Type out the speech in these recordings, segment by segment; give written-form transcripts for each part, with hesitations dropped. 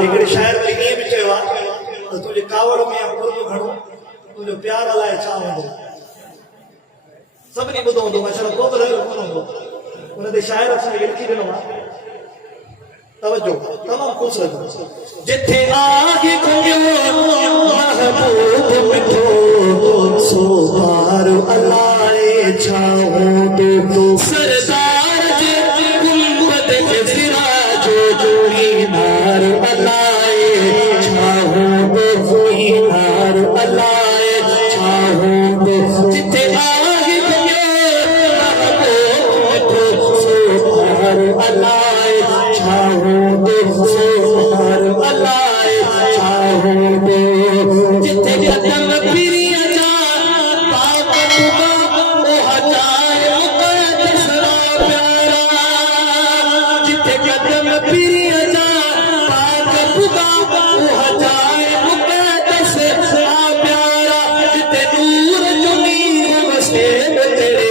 हिकिड़े शाइर वरी ईअं बि चयो आहे त तुंहिंजे कावड़ में कुर्ब घणो तुंहिंजो प्यार अलाए छा हूंदो सभिनी ॿुधो हूंदो मशहूरु को बि रहियो कोन हूंदो उन ते शाइर असांखे लिखी ॾिनो आहे तवजो तमामु ख़ुशि रहंदो जिथे आगे घुमियो महबूब मिठो सो पार अलाए छा हूंदो सरदार जे गुंबद जे सिराजो मीनार अलाए छा हूंदो मीनार अलाए छा हूंदो जिथे आगे घुमियो महबूब मिठो सो पार अलाए छा हूंदो सो पार अलाए छा हूंदो जिथे कदम फिरी अचा पाप तुगा ओ हटाए मुक़द्दस प्यारा जिथे कदम फिरी अचा पाप तुगा ओ हटाए मुक़द्दस प्यारा जिथे नूर जुमी वसे तेरे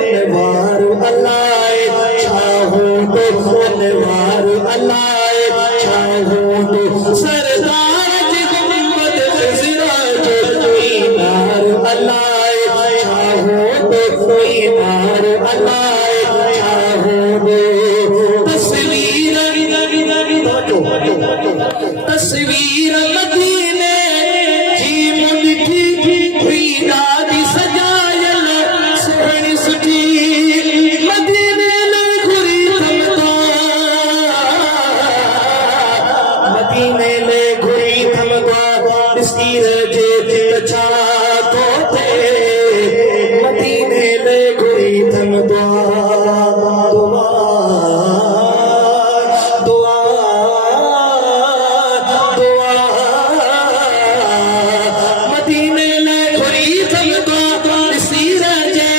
अनवार अलाए छा हूंदो अनवार अलाए छा हूंदो सरदार जी गुंबद जे सिराजो मीनार अलाए छा हूंदो मीनार अलाए छा हूंदो तस्वीर तस्वीर मदीने जी मुंहिंजी हुई ॾाढी सजायल सुहिणी सुठी मदीने लाइ घुरी थमदा मदीने लाइ घुरी थमदा तस्वीर जे छा थो थिए मदीने लाइ घुरी थमदा दुआ दुआ दुआ मदीने लाइ घुरी थमदा तस्वीर जे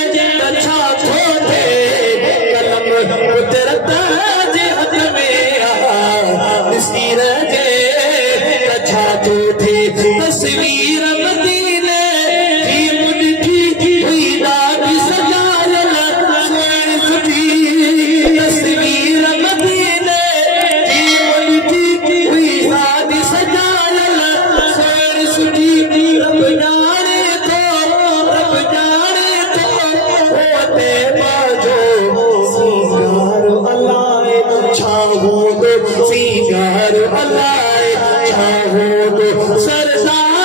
छा थो थिए कलम कुदरत जे हथ में तस्वीर जे छा थो थिए तस्वीर मदीने जी मुंहिंजी हुई ॾाढी सजायल सुहिणी सुठी तस्वीर मदीने जी मुंहिंजी हुई ॾाढी सजायल सुहिणी सुठी रब ॼाणे थो होते बाजो सींगार अलाए छा हूंदो सींगार अलाए छा हूंदो सरदार